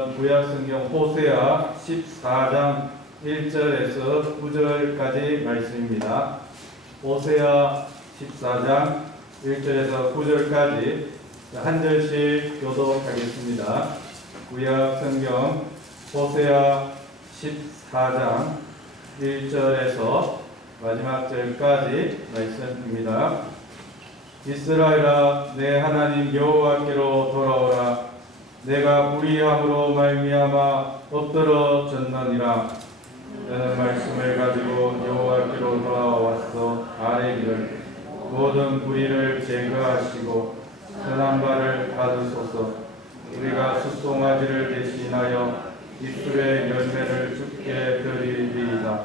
구약성경 호세아 14장 1절에서 9절까지 말씀입니다. 호세아 14장 1절에서 9절까지 한 절씩 교독하겠습니다. 구약성경 호세아 14장 1절에서 마지막 절까지 말씀입니다. 이스라엘아, 내 하나님 여호와께로 돌아오라. 내가 불의함으로 말미암아 엎드러졌느니라. 너는 말씀을 가지고 여호와께로 돌아와서 아뢰기를 모든 불의를 제거하시고 선한 바를 받으소서. 우리가 숫송아지를 대신하여 입술의 열매를 주께 드리리이다.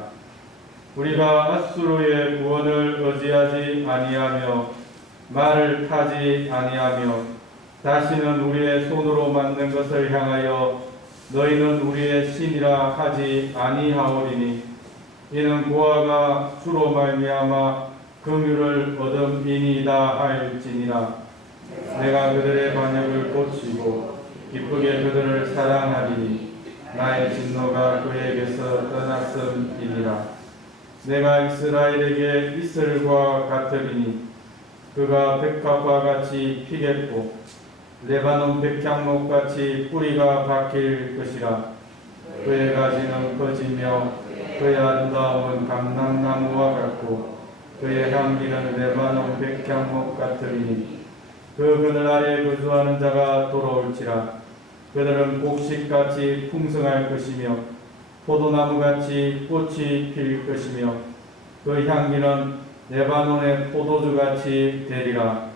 우리가 앗수르의 구원을 의지하지 아니하며 말을 타지 아니하며 다시는 우리의 손으로 만든 것을 향하여 너희는 우리의 신이라 하지 아니하오리니 이는 고아가 주로 말미암아 긍휼을 얻음이니이다 할지니라. 내가 그들의 반역을 고치고 기쁘게 그들을 사랑하리니 나의 진노가 그에게서 떠났음이니라. 내가 이스라엘에게 이슬과 같으리니 그가 백합과 같이 피겠고 레바논 백향목같이 뿌리가 박힐 것이라. 그의 가지는 커지며 그의 아름다움은 감람나무와 같고 그의 향기는 레바논 백향목 같으리니 그 그늘 아래 거주하는 자가 돌아올지라. 그들은 곡식같이 풍성할 것이며 포도나무같이 꽃이 필 것이며 그 향기는 레바논의 포도주같이 되리라.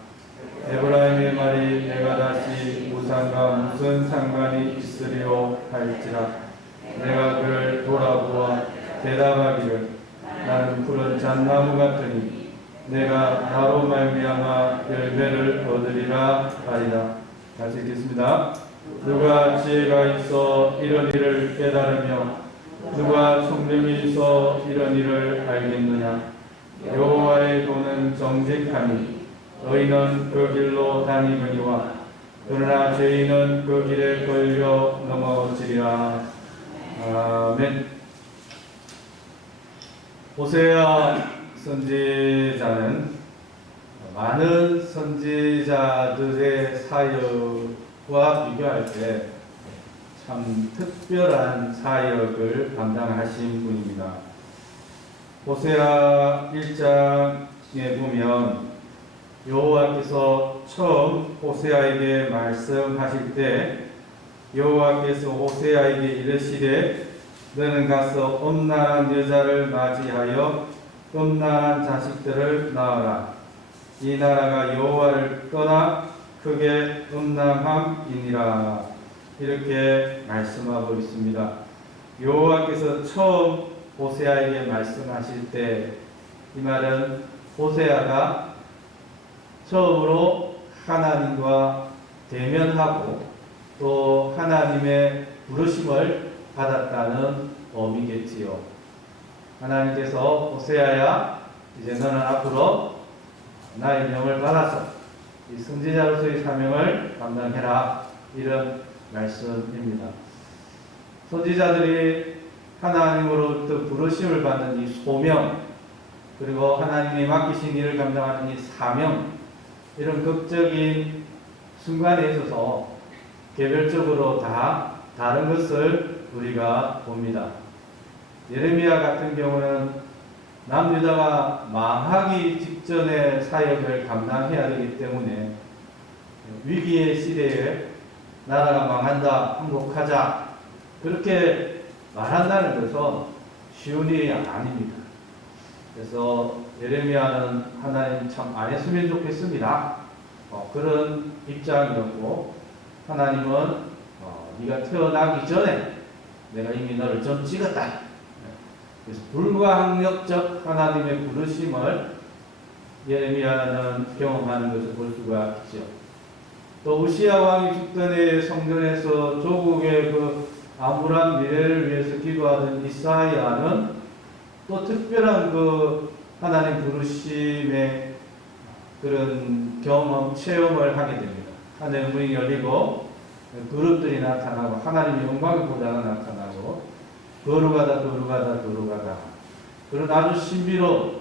에브라임의 말이 내가 다시 우상과 무슨 상관이 있으리요 할지라. 내가 그를 돌아보아 대답하기를 나는 푸른 잣나무 같으니 내가 나로 말미암아 열매를 얻으리라 하리라. 같이 읽겠습니다. 누가 지혜가 있어 이런 일을 깨달으며 누가聰明이 있어 이런 일을 알겠느냐. 여호와의 도는 정직하니 의인은 그 길로 다니거니와 그러나 죄인은 그 길에 걸려 넘어지리라. 아멘. 호세아 선지자는 많은 선지자들의 사역과 비교할 때 참 특별한 사역을 감당하신 분입니다. 호세아 1장에 보면 여호와께서 처음 호세아에게 말씀하실 때 여호와께서 호세아에게 이르시되 너는 가서 음란한 여자를 맞이하여 음란한 자식들을 낳아라. 이 나라가 여호와를 떠나 크게 음란함이니라. 이렇게 말씀하고 있습니다. 여호와께서 처음 호세아에게 말씀하실 때 이 말은 호세아가 처음으로 하나님과 대면하고 또 하나님의 부르심을 받았다는 의미겠지요. 하나님께서 호세아야, 이제 너는 앞으로 나의 명을 받아서 이 선지자로서의 사명을 감당해라. 이런 말씀입니다. 선지자들이 하나님으로부터 부르심을 받는 이 소명, 그리고 하나님이 맡기신 일을 감당하는 이 사명, 이런 극적인 순간에 있어서 개별적으로 다 다른 것을 우리가 봅니다. 예레미야 같은 경우는 남유다가 망하기 직전에 사역을 감당해야 되기 때문에 위기의 시대에 나라가 망한다, 항복하자 그렇게 말한다는 것은 쉬운 일이 아닙니다. 그래서 예레미야는 하나님 참 안 했으면 좋겠습니다. 그런 입장이었고 하나님은 네가 태어나기 전에 내가 이미 너를 좀 찍었다. 그래서 불가항력적 하나님의 부르심을 예레미야는 경험하는 것을 볼 수가 있죠. 또 우시야 왕이 죽던 해에 성전에서 조국의 그 암울한 미래를 위해서 기도하던 이사야는 또 특별한 그 하나님 부르심의 그런 경험, 체험을 하게 됩니다. 하늘 문이 열리고 그룹들이 나타나고 하나님의 영광의 보좌가 나타나고 거룩하다 거룩하다 거룩하다. 그런 아주 신비로운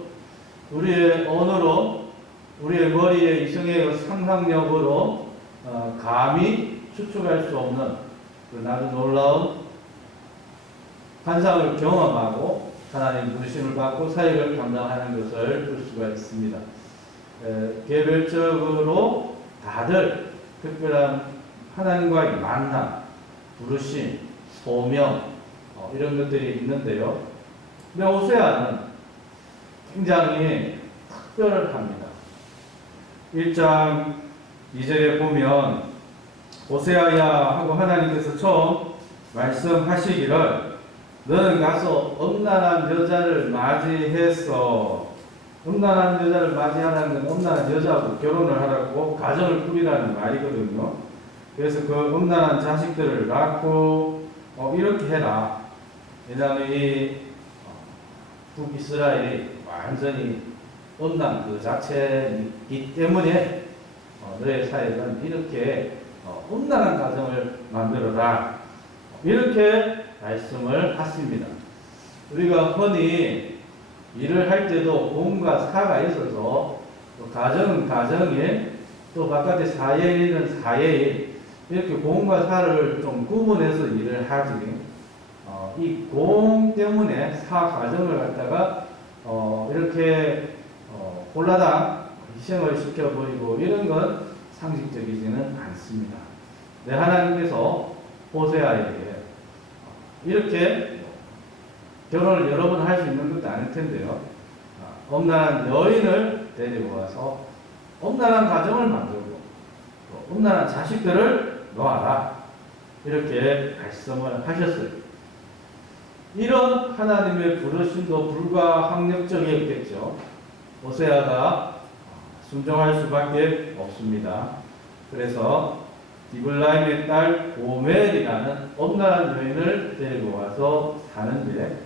우리의 언어로 우리의 머리에 이성의 상상력으로 감히 추측할 수 없는 그런 아주 놀라운 환상을 경험하고 하나님 부르심을 받고 사역을 감당하는 것을 볼 수가 있습니다. 개별적으로 다들 특별한 하나님과의 만남, 부르심, 소명 이런 것들이 있는데요. 근데 호세아는 굉장히 특별합니다. 1장 2절에 보면 호세아야 하고 하나님께서 처음 말씀하시기를 너는 가서 음란한 여자를 맞이해서 음란한 여자를 맞이하라는 건 음란한 여자하고 결혼을 하라고 가정을 꾸리라는 말이거든요. 그래서 그 음란한 자식들을 낳고 이렇게 해라. 왜냐하면 이 북이스라엘이 완전히 음란 그 자체이기 때문에 너의 사역은 이렇게 음란한 가정을 만들어라. 이렇게 말씀을 하십니다. 우리가 흔히 일을 할 때도 공과 사가 있어서 가정은 가정일, 또 바깥에 사회일은 사회일, 이렇게 공과 사를 좀 구분해서 일을 하지. 이 공 때문에 사 가정을 갖다가 이렇게 홀라당 희생을 시켜버리고 이런 건 상식적이지는 않습니다. 네, 하나님께서 호세아에게 이렇게 결혼을 여러 번 할 수 있는 것도 아닐 텐데요. 음란한 여인을 데리고 와서 음란한 가정을 만들고 또 음란한 자식들을 놓아라. 이렇게 말씀을 하셨어요. 이런 하나님의 부르심도 불가항력적이었겠죠. 호세아가 순종할 수밖에 없습니다. 그래서 디블라임의 딸 고멜이라는 음란한 여인을 데리고 와서 사는데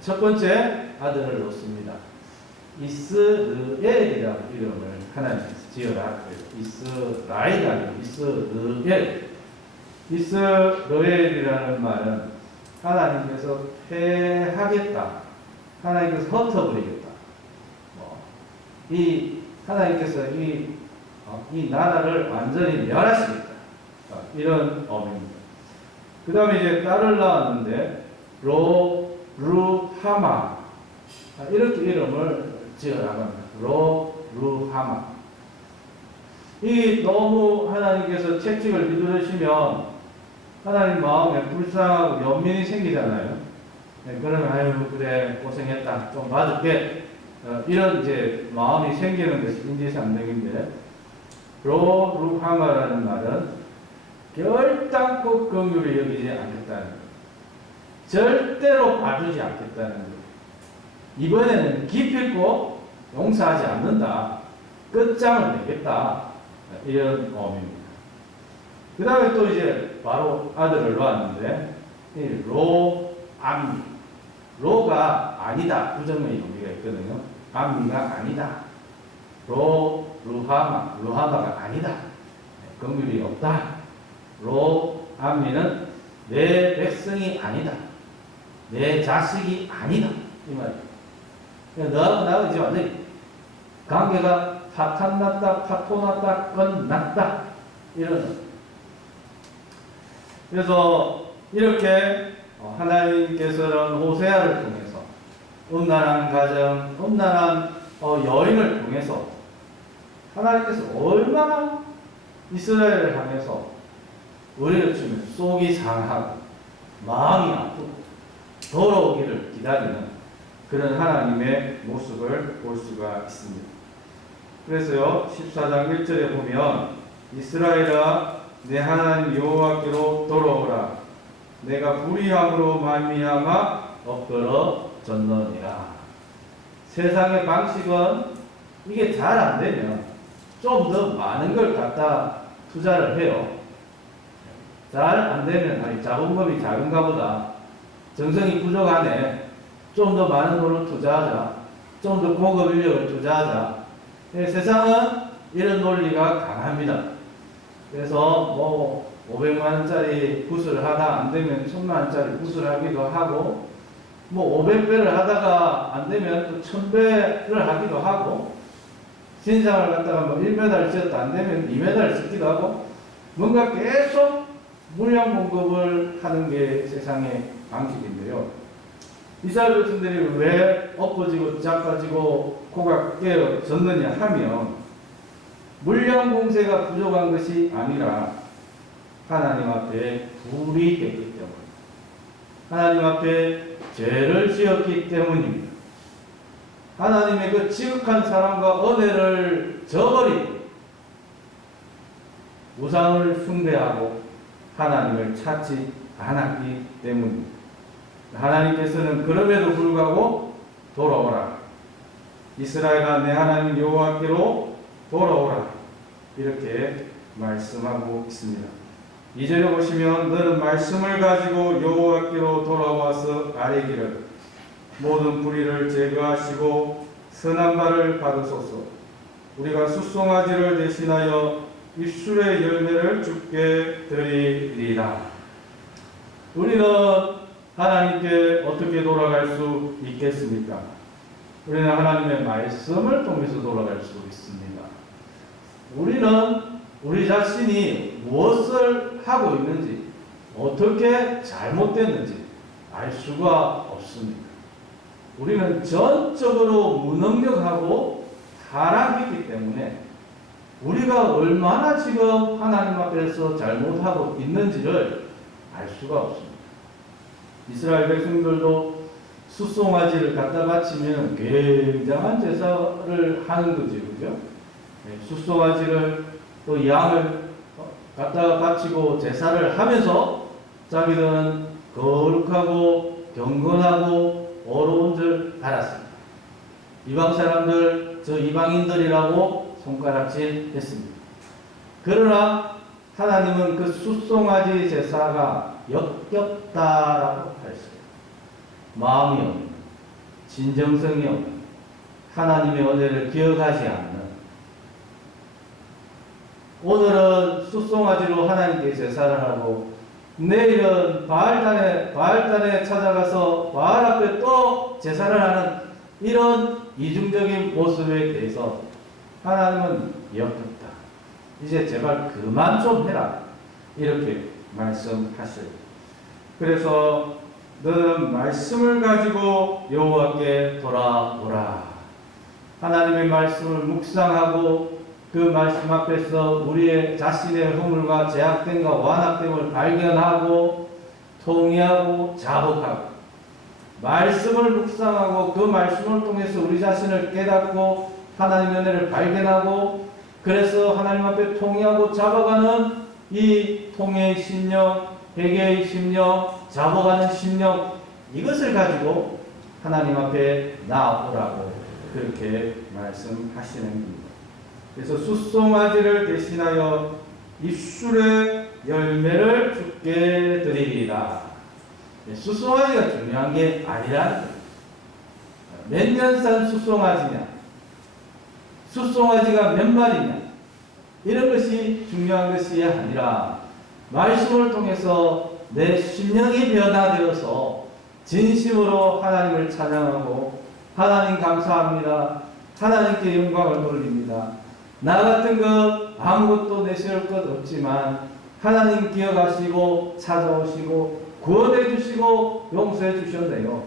첫 번째 아들을 놓습니다. 이스르엘이라는 이름을 하나님께서 지어라. 이스라엘이 이스르엘. 이스라엘이라는 말은 하나님께서 패하겠다. 하나님께서 흩어버리겠다. 하나님께서 이 나라를 완전히 멸하시겠다. 이런 의미입니다. 그 다음에 이제 딸을 낳았는데 루하마 이렇게 이름을 지어라고 합니다. 루하마. 이 너무 하나님께서 채찍을 휘두르시면 하나님 마음에 불쌍하고 연민이 생기잖아요. 네, 그러면 아유 그래 고생했다 좀 봐줄게 이런 이제 마음이 생기는 것이 인지상정인데 루하마라는 말은 결단코 긍휼히 여기지 않겠다는 것, 절대로 봐주지 않겠다는 것, 이번에는 기필코 용서하지 않는다, 끝장을 내겠다 이런 의미입니다. 그 다음에 또 이제 바로 아들을 놓았는데 이 로암미, 로가 아니다 부정의 의미가 있거든요. 암미가 아니다. 루하마가 아니다. 긍휼이 없다. 로암미는 내 백성이 아니다. 내 자식이 아니다. 이 말이에요. 너하고 나하고 이제 완전히 관계가 파탄났다, 파토났다, 끝났다. 이런. 그래서 이렇게 하나님께서는 호세아를 통해서 음란한 가정, 음란한 여인을 통해서 하나님께서 얼마나 이스라엘을 향해서 우리를 치면 속이 상하고 마음이 아프고 돌아오기를 기다리는 그런 하나님의 모습을 볼 수가 있습니다. 그래서요 14장 1절에 보면 이스라엘아 내 하나님 여호와께로 돌아오라. 내가 불의함으로 말미암아 엎드러졌느니라. 세상의 방식은 이게 잘 안 되면 좀 더 많은 걸 갖다 투자를 해요. 잘 안 되면 아니 자본금이 작은가 보다. 정성이 부족하네. 좀 더 많은 돈을 투자하자. 좀 더 고급 인력을 투자하자. 세상은 이런 논리가 강합니다. 그래서 500만 원짜리 굿을 하다 안 되면 1000만 원짜리 굿을 하기도 하고, 뭐 500배를 하다가 안 되면 또 1000배를 하기도 하고, 신상을 갖다가 뭐 1m 찍었다 안 되면 2m 찍기도 하고, 뭔가 계속 물량 공급을 하는 게 세상의 방식인데요. 이스라엘 백성들이 왜 엎어지고 자빠지고 코가 깨어졌느냐 하면, 물량 공세가 부족한 것이 아니라 하나님 앞에 불이 됐기 때문에, 하나님 앞에 죄를 지었기 때문입니다. 하나님의 그 지극한 사랑과 은혜를 저버리고 우상을 숭배하고 하나님을 찾지 않았기 때문입니다. 하나님께서는 그럼에도 불구하고 돌아오라, 이스라엘아 내 하나님 여호와께로 돌아오라, 이렇게 말씀하고 있습니다. 2절에 보시면 너는 말씀을 가지고 여호와께로 돌아와서 아뢰기를 모든 불의를 제거하시고 선한 말을 받으소서. 우리가 숫송아지를 대신하여 입술의 열매를 주께 드리리라. 우리는 하나님께 어떻게 돌아갈 수 있겠습니까? 우리는 하나님의 말씀을 통해서 돌아갈 수 있습니다. 우리는 우리 자신이 무엇을 하고 있는지, 어떻게 잘못됐는지 알 수가 없습니다. 우리는 전적으로 무능력하고 타락이기 때문에 우리가 얼마나 지금 하나님 앞에서 잘못하고 있는지를 알 수가 없습니다. 이스라엘 백성들도 숫송아지를 갖다 바치면 굉장한 제사를 하는 거지, 그죠? 숫송아지를 또 양을 갖다가 바치고 제사를 하면서 자기들은 거룩하고 경건하고 어려운 줄 알았습니다. 이방 사람들, 저 이방인들이라고 손가락질 했습니다. 그러나 하나님은 그 숫송아지 제사가 역겹다라고 하셨어요. 마음이 없는, 진정성이 없는, 하나님의 은혜를 기억하지 않는, 오늘은 숫송아지로 하나님께 제사를 하고 내일은 바알단에 찾아가서 바알 앞에 또 제사를 하는 이런 이중적인 모습에 대해서 하나님은 역겹다, 이제 제발 그만 좀 해라, 이렇게 말씀하셔요. 그래서 너는 말씀을 가지고 여호와께 돌아오라. 하나님의 말씀을 묵상하고 그 말씀 앞에서 우리의 자신의 허물과 제약됨과 완악됨을 발견하고 통회하고 자복하고, 말씀을 묵상하고 그 말씀을 통해서 우리 자신을 깨닫고 하나님의 은혜를 발견하고, 그래서 하나님 앞에 통회하고 잡아가는 이 통회의 심령, 회개의 심령, 잡아가는 심령, 이것을 가지고 하나님 앞에 나아오라고 그렇게 말씀하시는 겁니다. 그래서 숫송아지를 대신하여 입술의 열매를 주께 드리리라. 숫송아지가 중요한 게 아니라는 거예요. 몇 년 산 숫송아지냐, 숫송아지가 몇 마리냐, 이런 것이 중요한 것이 아니라 말씀을 통해서 내 심령이 변화되어서 진심으로 하나님을 찬양하고 하나님 감사합니다, 하나님께 영광을 돌립니다, 나 같은 것 아무것도 내세울 것 없지만 하나님 기억하시고 찾아오시고 구원해 주시고 용서해 주셨네요.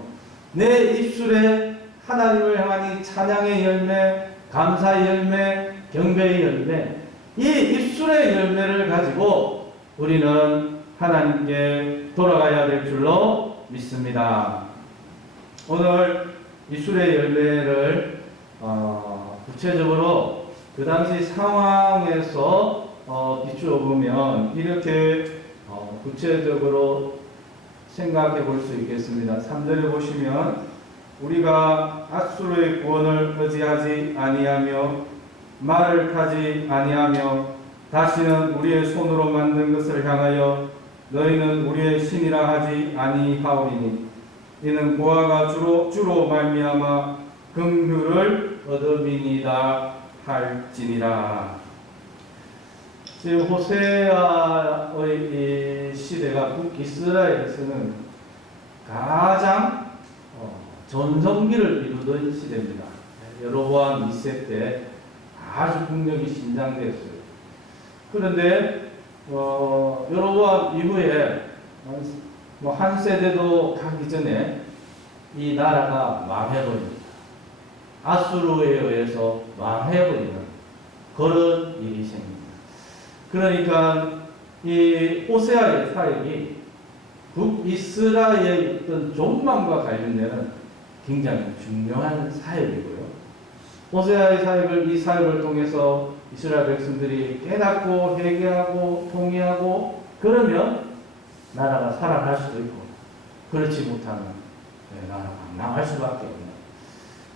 내 입술에 하나님을 향한 이 찬양의 열매, 감사의 열매, 경배의 열매, 이 입술의 열매를 가지고 우리는 하나님께 돌아가야 될 줄로 믿습니다. 오늘 입술의 열매를 구체적으로 그 당시 상황에서 비추어 보면 이렇게 구체적으로 생각해 볼 수 있겠습니다. 3절에 보시면 우리가 앗수르의 구원을 의지하지 아니하며 말을 타지 아니하며 다시는 우리의 손으로 만든 것을 향하여 너희는 우리의 신이라 하지 아니하오리니 이는 고아가 주로 말미암아 긍휼을 얻음이니이다 할지니라. 지금 호세아의 이 시대가 북이스라엘에서는 가장 전성기를 이루던 시대입니다. 여로보암 2세 때 아주 국력이 신장되었어요. 그런데 여로보암 이후에 한 세대도 가기 전에 이 나라가 망해버립니다. 아수르에 의해서 망해버리는 그런 일이 생깁니다. 그러니까 이 호세아의 사역이 북이스라엘의 어떤 존망과 관련되는 굉장히 중요한 사역이고요. 호세아의 사역을 이 사역을 통해서 이스라엘 백성들이 깨닫고 회개하고 통회하고 그러면 나라가 살아날 수도 있고 그렇지 못하면 나라가 망할 수밖에 없는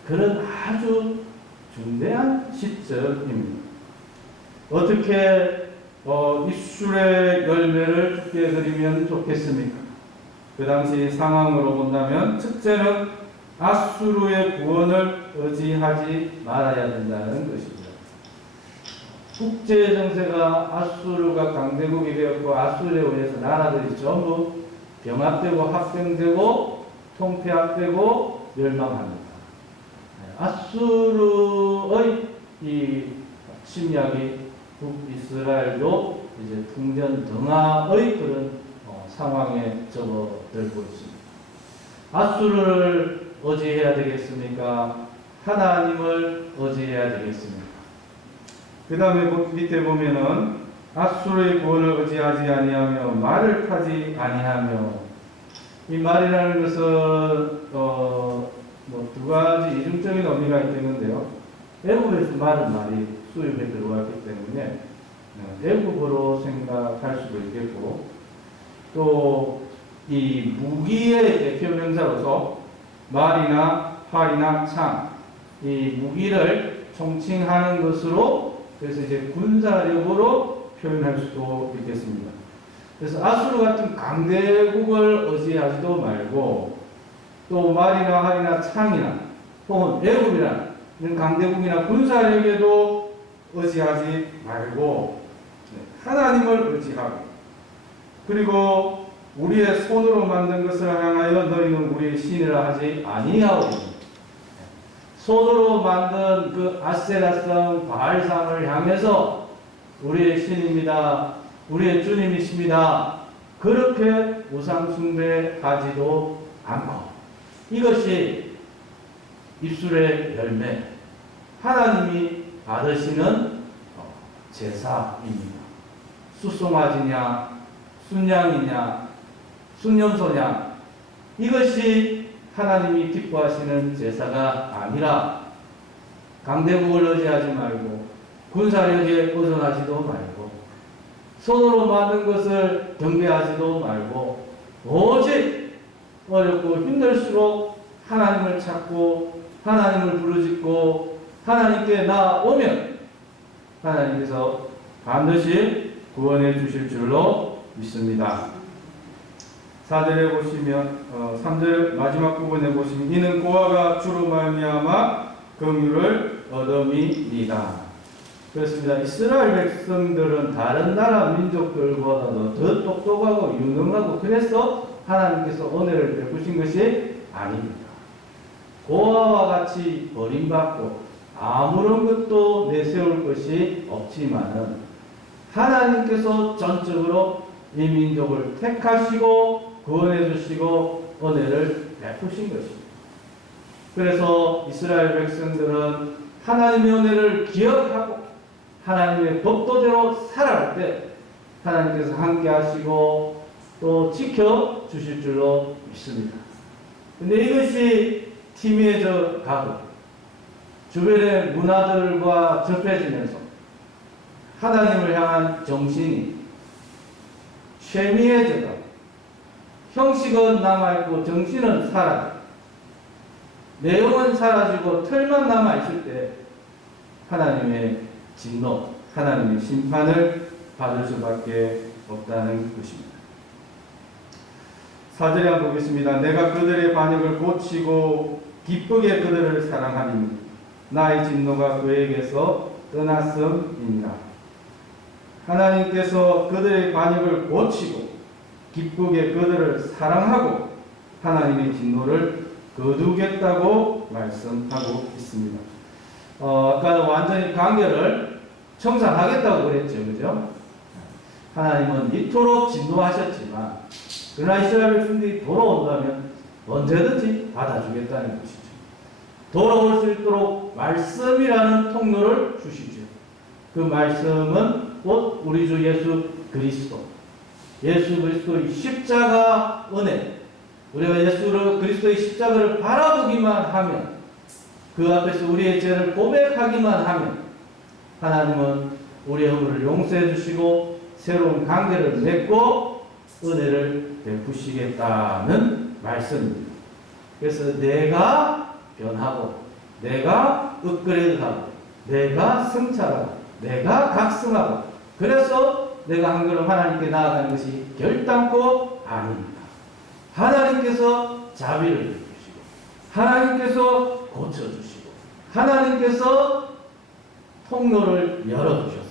그런 아주 중대한 시점입니다. 어떻게 입술의 열매를 죽게 드리면 좋겠습니까? 그 당시 상황으로 본다면 첫째는 아수르의 구원을 의지하지 말아야 된다는 것입니다. 국제 정세가 아수르가 강대국이 되었고 아수르에 의해서 나라들이 전부 병합되고 합병되고 통폐합되고 멸망합니다. 아수르의 이 침략이 북이스라엘도 이제 풍전등화의 그런 상황에 접어들고 있습니다. 아수르를 의지해야 되겠습니까? 하나님을 의지해야 되겠습니까? 그 다음에 밑에 보면은 아수르의 구원을 의지하지 아니하며 말을 타지 아니하며 이 말이라는 것은 두 가지 이중적인 의미가 있겠는데요. 애국에서 말은 말이 수입에 들어왔기 때문에 애국으로 생각할 수도 있겠고 또 이 무기의 대표명사로서 말이나 활이나 창, 이 무기를 총칭하는 것으로 그래서 이제 군사력으로 표현할 수도 있겠습니다. 그래서 아수르 같은 강대국을 의지하지도 말고 또 말이나 활이나 창이나 혹은 애국이라는 강대국이나 군사력에도 의지하지 말고 하나님을 의지하고 그리고 우리의 손으로 만든 것을 향하여 너희는 우리의 신이라 하지 아니하오니 손으로 만든 그 아세라성 바알상을 향해서 우리의 신입니다. 우리의 주님이십니다. 그렇게 우상 숭배하지도 않고 이것이 입술의 열매 하나님이 받으시는 제사입니다. 수송아지냐 순양이냐 순염소냐 이것이 하나님이 기뻐하시는 제사가 아니라 강대국을 의지하지 말고 군사력에 의존하지도 말고 손으로 만든 것을 경배하지도 말고 오직 어렵고 힘들수록 하나님을 찾고 하나님을 부르짖고 하나님께 나아오면 하나님께서 반드시 구원해 주실 줄로 믿습니다. 4절에 보시면 3절 마지막 부분에 보시면 이는 고아가 주로 말미암아 긍휼을 얻음이니이다. 그렇습니다. 이스라엘 백성들은 다른 나라 민족들보다도 더 똑똑하고 유능하고 그래서 하나님께서 은혜를 베푸신 것이 아닙니다. 고아와 같이 버림받고 아무런 것도 내세울 것이 없지만은 하나님께서 전적으로 이 민족을 택하시고 구원해 주시고 은혜를 베푸신 것입니다. 그래서 이스라엘 백성들은 하나님의 은혜를 기억하고 하나님의 법도대로 살아갈 때 하나님께서 함께 하시고 또 지켜 주실 줄로 믿습니다. 근데 이것이 희미해져 가고 주변의 문화들과 접해지면서 하나님을 향한 정신이 쇠미해져가 형식은 남아있고 정신은 사라지고 내용은 사라지고 틀만 남아있을 때 하나님의 진노, 하나님의 심판을 받을 수밖에 없다는 것입니다. 4절에 한번 보겠습니다. 내가 그들의 반역을 고치고 기쁘게 그들을 사랑하니 나의 진노가 그에게서 떠났음이니라. 하나님께서 그들의 관역을 고치고 기쁘게 그들을 사랑하고 하나님의 진노를 거두겠다고 말씀하고 있습니다. 아까는 완전히 관계를 청산하겠다고 그랬죠. 그죠? 하나님은 이토록 진노하셨지만 그러나 이스라엘 백성들이 돌아온다면 언제든지 받아주겠다는 것이죠. 돌아올 수 있도록 말씀이라는 통로를 주시죠. 그 말씀은 곧 우리 주 예수 그리스도, 예수 그리스도의 십자가 은혜, 우리가 예수 그리스도의 십자가를 바라보기만 하면, 그 앞에서 우리의 죄를 고백하기만 하면 하나님은 우리의 허물을 용서해 주시고 새로운 관계를 맺고 은혜를 베푸시겠다는 말씀입니다. 그래서 내가 변하고, 내가 업그레이드하고, 내가 성찰하고, 내가 각성하고, 그래서 내가 한 걸음 하나님께 나아가는 것이 결단코 아닙니다. 하나님께서 자비를 주시고, 하나님께서 고쳐주시고, 하나님께서 통로를 열어주셨어.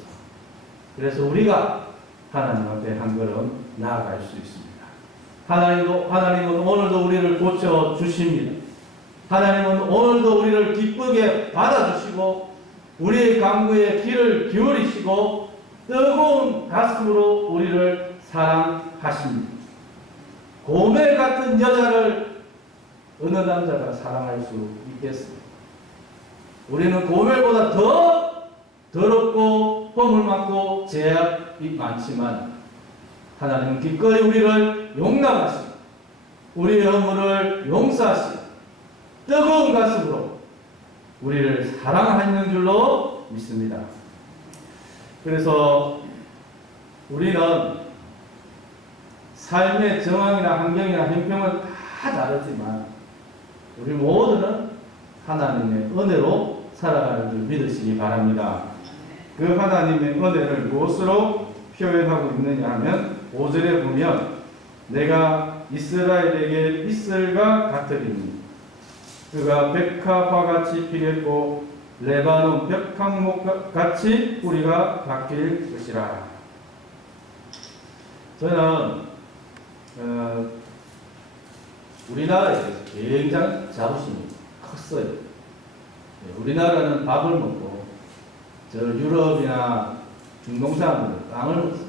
그래서 우리가 하나님 앞에 한 걸음 나아갈 수 있습니다. 하나님은 오늘도 우리를 고쳐주십니다. 하나님은 오늘도 우리를 기쁘게 받아주시고, 우리의 간구에 귀를 기울이시고, 뜨거운 가슴으로 우리를 사랑하십니다. 고멜 같은 여자를 어느 남자가 사랑할 수 있겠습니까? 우리는 고멜보다 더 더럽고 허물 많고 죄악이 많지만 하나님은 기꺼이 우리를 용납하시고 우리의 허물을 용서하시고 뜨거운 가슴으로 우리를 사랑하는 줄로 믿습니다. 그래서 우리는 삶의 정황이나 환경이나 형편은 다 다르지만 우리 모두는 하나님의 은혜로 살아가는 줄 믿으시기 바랍니다. 그 하나님의 은혜를 무엇으로 표현하고 있느냐 하면 5절에 보면 내가 이스라엘에게 이슬과 같으리니 그가 백합화 같이 피겠고 레바논 벽향목 같이 뿌리가 바뀔 것이라. 저는 우리나라에 대해서 굉장히 자부심이 컸어요. 우리나라는 밥을 먹고 저 유럽이나 중동 사람들은 땅을 먹습니다.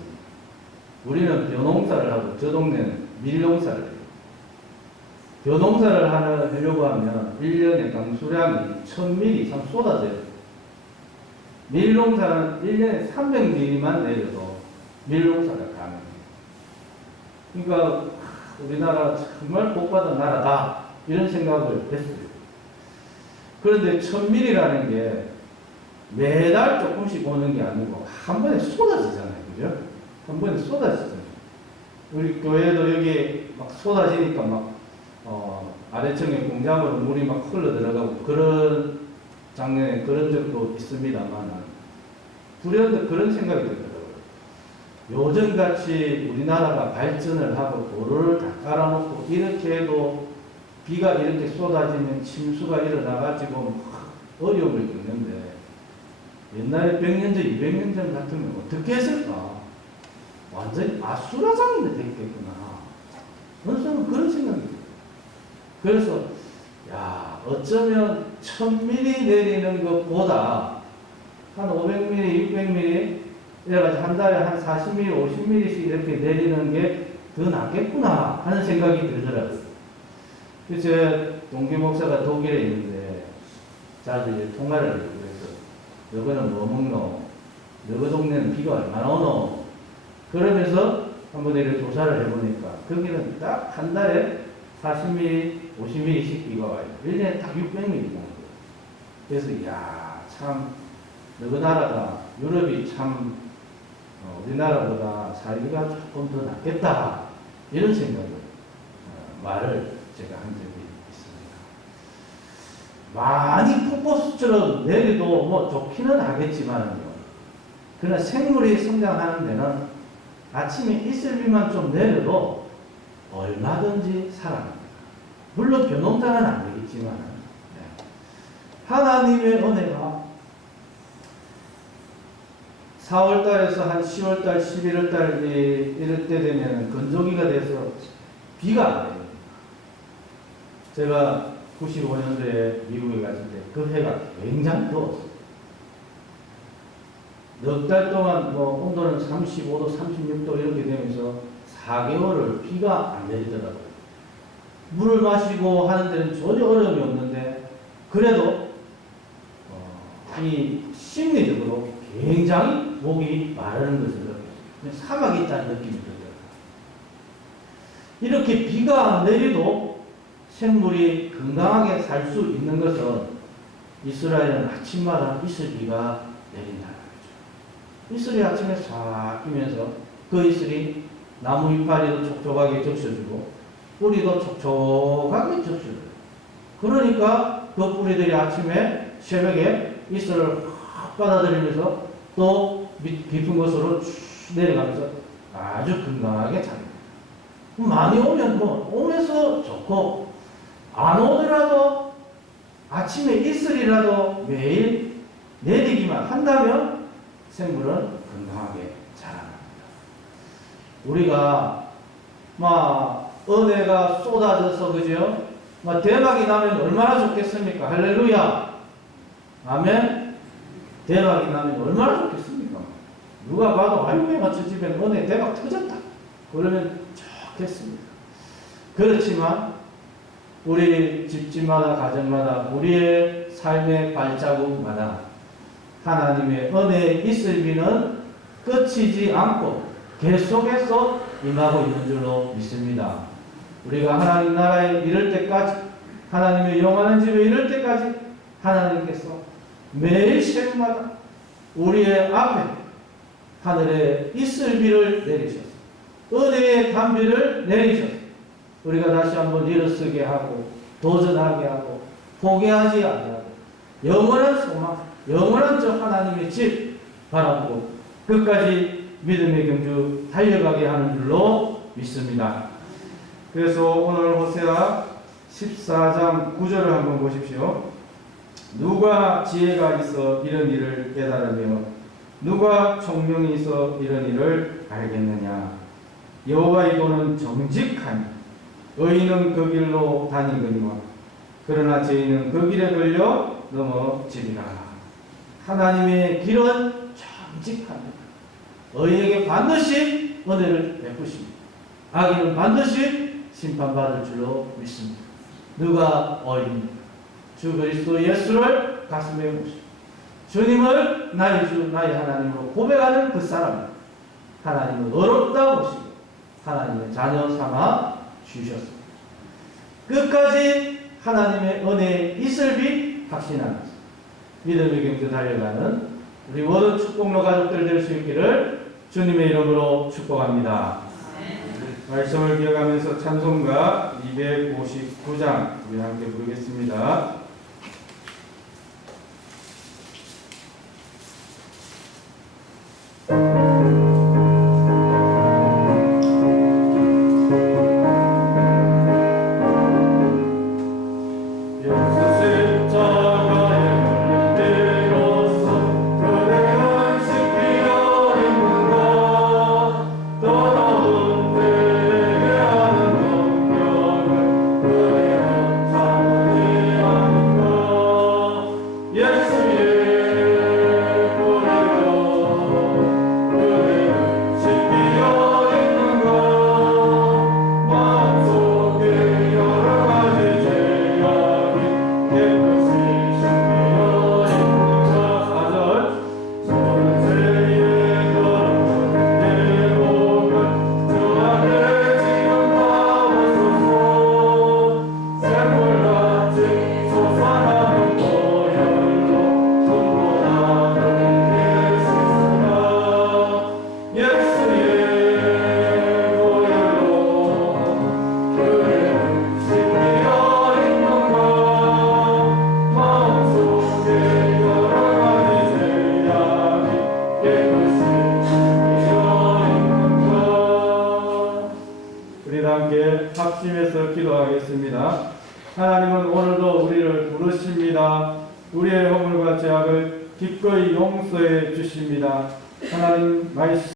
우리는 벼농사를 하고 저 동네는 밀농사를 해요. 벼농사를 하려고 하면 1년에 강수량이 1000mm 이상 쏟아져요. 밀농사는 1년에 300mm만 내려도 밀농사가 가능해요. 그러니까 우리나라 정말 복받은 나라다 이런 생각을 했어요. 그런데 1000mm라는 게 매달 조금씩 오는 게 아니고 한 번에 쏟아지잖아요. 그죠? 한 번에 쏟아지잖아요. 우리 교회도 여기 막 쏟아지니까 막 아래층에 공장으로 물이 막 흘러 들어가고 그런 장면에 그런 적도 있습니다만 불현듯 그런 생각이 들더라고요. 요즘같이 우리나라가 발전을 하고 도로를 다 깔아놓고 이렇게 해도 비가 이렇게 쏟아지면 침수가 일어나가지고 어려움을 겪는데 옛날에 100년 전, 200년 전 같으면 어떻게 했을까? 완전히 아수라장이 됐겠구나. 어느 순간 그런 생각이 들어요. 그래서 야 어쩌면 1000mm 내리는 것보다 한 500mm, 600mm 이래가지고 한 달에 한 40mm, 50mm씩 이렇게 내리는 게 더 낫겠구나 하는 생각이 들더라고요. 그래서 동기 목사가 독일에 있는데 자주 이제 통화를 해요. 그래서 너희는 뭐 먹노? 너희 동네는 비가 얼마나 오노? 그러면서 한번 이렇게 조사를 해보니까 거기는 딱 한 달에 40mm, 50mm씩 비가 와요. 1년에 딱 600mm 정도. 그래서 이야 참 너희 나라가 유럽이 참 우리나라보다 살기가 조금 더 낫겠다 이런 생각을 말을 제가 한 적이 있습니다. 많이 폭포수처럼 내려도 뭐 좋기는 하겠지만요. 그러나 생물이 성장하는 데는 아침에 이슬비만 좀 내려도 얼마든지 살아납니다. 물론 변홍장은 안 되겠지만 하나님의 은혜가 4월달에서 한 10월달, 11월달 이럴 때 되면 건조기가 돼서 비가 안 돼요. 제가 95년도에 미국에 갔을 때 그 해가 굉장히 더웠어요. 넉 달 동안 뭐 온도는 35도, 36도 이렇게 되면서 4개월을 비가 안 내리더라고요. 물을 마시고 하는 데는 전혀 어려움이 없는데 그래도 이 심리적으로 굉장히 목이 마르는 것을 느꼈어요. 사막에 있다는 느낌이 들어요. 이렇게 비가 안 내려도 생물이 건강하게 살 수 있는 것은 이스라엘은 아침마다 이슬비가 내린다는 거죠. 이슬이 아침에 싹 끼면서 그 이슬이 나무 이파리도 촉촉하게 적셔주고 뿌리도 촉촉하게 적셔줘요. 그러니까 그 뿌리들이 아침에 새벽에 이슬을 확 받아들이면서 또 깊은 곳으로 쭉 내려가면서 아주 건강하게 자랍니다. 많이 오면 뭐 오면서 좋고 안 오더라도 아침에 이슬이라도 매일 내리기만 한다면 생물은 건강하게 자랍니다. 우리가 막 은혜가 쏟아져서 그죠? 막 대박이 나면 얼마나 좋겠습니까? 할렐루야. 아멘. 대박이 나면 얼마나 좋겠습니까? 누가 봐도 아유 내가 저 집에 은혜 대박 터졌다. 그러면 좋겠습니다. 그렇지만 우리 집집마다 가정마다 우리의 삶의 발자국마다 하나님의 은혜의 이슬비는 끝이지 않고 계속해서 임하고 있는 줄로 믿습니다. 우리가 하나님 나라에 이를 때까지 하나님의 영원한 집에 이를 때까지 하나님께서 매일 새벽마다 우리의 앞에 하늘의 이슬비를 내리셔서 은혜의 담비를 내리셔서 우리가 다시 한번 일어서게 하고 도전하게 하고 포기하지 아니하고 영원한 소망, 영원한 저 하나님의 집 바라보고 끝까지 믿음의 경주 달려가게 하는 줄로 믿습니다. 그래서 오늘 호세아 14장 9절을 한번 보십시오. 누가 지혜가 있어 이런 일을 깨달으며 누가 총명이 있어 이런 일을 알겠느냐. 여호와의 도는 정직하니 의인은 그 길로 다니거니와 그러나 죄인은 그 길에 걸려 넘어지리라. 하나님의 길은 정직합니다. 의인에게 반드시 은혜를 베푸십니다. 악인은 반드시 심판받을 줄로 믿습니다. 누가 의인입니까? 주 그리스도 예수를 가슴에 묻시고 주님을 나의 주 나의 하나님으로 고백하는 그 사람 하나님은 어렵다고 보시고 하나님의 자녀 삼아 주셨습니다. 끝까지 하나님의 은혜의 이슬비 확신하면서 믿음의 경주 달려가는 우리 모든 축복로 가족들 될 수 있기를 주님의 이름으로 축복합니다. 말씀을 기억하면서 찬송가 259장 우리 함께 부르겠습니다. 합심해서 기도하겠습니다. 하나님은 오늘도 우리를 부르십니다. 우리의 허물과 죄악을 기꺼이 용서해 주십니다. 하나님 말씀